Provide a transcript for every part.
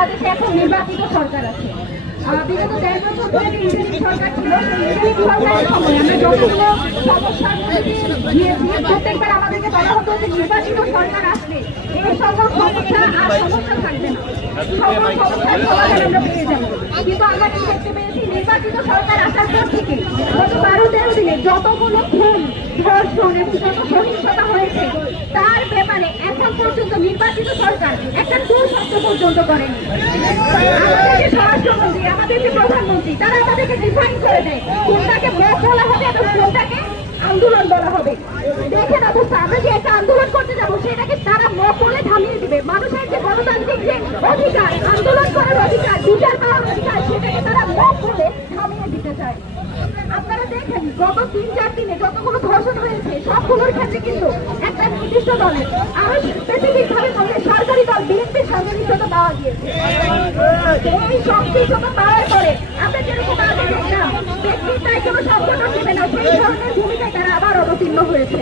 বাংলাদেশে এখন নির্বাচিত সরকার আছে। বিগত 1.5 বছর ধরে ইন্টারিম সরকার ছিল, সেই ইন্টারিম সরকারের সময় আমরা যতগুলো সমস্যার মধ্যে দিয়েছি, প্রত্যেকবার আমাদেরকে বলা হতো যে নির্বাচিত সরকার আসলে এই সকল সমস্যা আর সমস্যা থাকবে না, সকল সমস্যার সমাধান আমরা পেয়ে যাবো। কিন্তু আমরা কি দেখতে পেয়েছি, নির্বাচিত সরকার আসার পর থেকে গত 12-13 দিনে যতগুলো খুন, ধর্ষণ এবং যত সহিংসতা হয়েছে তার ব্যাপারে এখন পর্যন্ত নির্বাচিত সরকার একটা শব্দ পর্যন্ত করেনি। আমাদের যে স্বরাষ্ট্রমন্ত্রী, আমাদের যে প্রধানমন্ত্রী, তারা আমাদেরকে ডিফাইন করে দেয় কোনটাকে মত বলা হবে এবং কোনটাকে আন্দোলন বলা হবে। দেখেন অবস্থা, আমরা যে একটা আন্দোলন করতে যাবো সেটাকে তারা মত বলে থামিয়ে দিবে। মানুষের যে গণতান্ত্রিক যে অধিকার, আন্দোলন করার অধিকার, বিচার পাওয়ার অধিকার, সেটাকে তারা মত বলে থামিয়ে দিতে চায়। আপনারা দেখেন গত 3-4 দিনে যতগুলো ধর্ষণ হয়েছে সবগুলোর ক্ষেত্রে কিন্তু একটা নির্দিষ্ট দলের, আরো স্পেসিফিক ভাবে বললে সরকারি দল বিএনপির সংশ্লিষ্টতা পাওয়া গিয়েছে। এই সংশ্লিষ্টতা পাওয়ার পরে আমরা যেরকম আগে দেখলাম ব্যক্তি তাই কোনো সংগঠন নেবে না, সেই ধরনের ভূমিকায় তারা আবার অবতীর্ণ হয়েছে।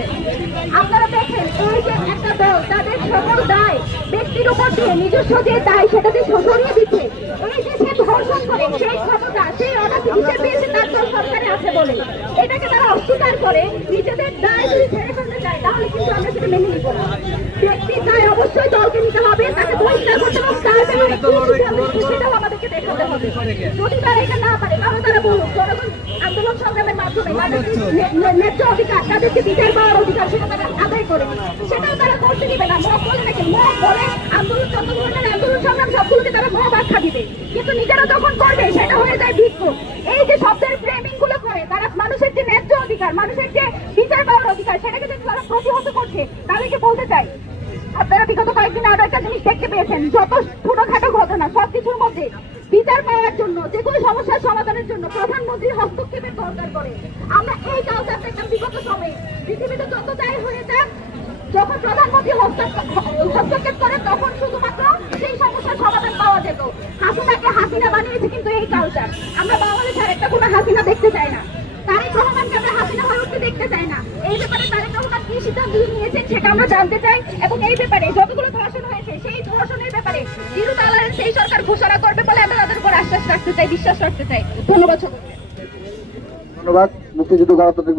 আপনারা দেখেন এই যে একটা দল তাদের সকল দায় ব্যক্তির উপর দিয়ে নিজস্ব যে দায় সেটাতে সরিয়ে দিচ্ছে। এই যে সে ধর্ষণ করে সেই ক্ষমতা, সেই অনাথি হিসেবে পেয়েছে তার দল সরকারে আছে বলে এটাকে তারা অস্বীকার করে নিজেদের দায় যদি ছেড়ে ফেলতে চায় তাহলে কিন্তু আমরা সেটা মেনে নিব না। ব্যক্তির দায় অবশ্যই দলকে নিতে হবে, তাকে বহিষ্কার করতে হবে, তার ব্যাপারে সেটাও আমাদেরকে দেখাতে হবে। যদি তারা এটা না পারে তাহলে তারা বলুক জনগণ আন্দোলন সংগ্রামের মাধ্যমে তাদের ন্যায্য অধিকার, তাদেরকে বিচার পাওয়ার অধিকার সেটা তারা আদায় করে, সেটাও তারা করতে দিবে না। মত বলে নাকি মত বলে আন্দোলন, যত ধরনের আন্দোলন সংগ্রাম সবগুলোকে তারা মত আখ্যা দিবে, কিন্তু নিজেরা যখন করবে সেটা হয়ে যায় বিক্ষোভ। এই যে শব্দের ফ্রেমিং গুলো করে তারা মানুষের যে ন্যায্য অধিকার, মানুষের যে বিচার পাওয়ার অধিকার সেটাকে যদি তারা প্রতিহত করছে তাদেরকে বলতে চাই, আপনারা বিগত কয়েকদিন আরো একটা জিনিস দেখতে পেয়েছেন, যত ছোটখাটো ঘটনা সবকিছুর মধ্যে বিচার পাওয়ার জন্য, যে কোনো সমস্যার সমাধানের জন্য প্রধানমন্ত্রীর হস্তক্ষেপের দরকার করে। আমরা এই কালচার দেখলাম বিগত সময়ে পৃথিবীতে যত যাই হয়ে যাক, যখন প্রধানমন্ত্রী হস্তক্ষেপ করে তখন শুধুমাত্র সেই সমস্যার সমাধান পাওয়া যেত। হাসিনাকে হাসিনা বানিয়েছে কিন্তু এই কালচার। আমরা বাংলাদেশে আর একটা কোনো হাসিনা দেখতে চাই না, তারেক রহমানকে আমরা হাসিনা হয়ে উঠতে দেখতে চাই না। এই ব্যাপারে তারেক রহমান কি সিদ্ধান্ত নিয়েছেন সেটা আমরা জানতে চাই, এবং এই ব্যাপারে যতগুলো ধর্ষণ হয়েছে সেই ধর্ষণের ব্যাপারে জিরো টলারেন্স সেই সরকার ঘোষণা করবে বলে আমরা তাদের উপর আশ্বাস রাখতে চাই, বিশ্বাস রাখতে চাই। ধন্যবাদ। ধন্যবাদ মুক্তিযুদ্ধ গণতান্ত্রিক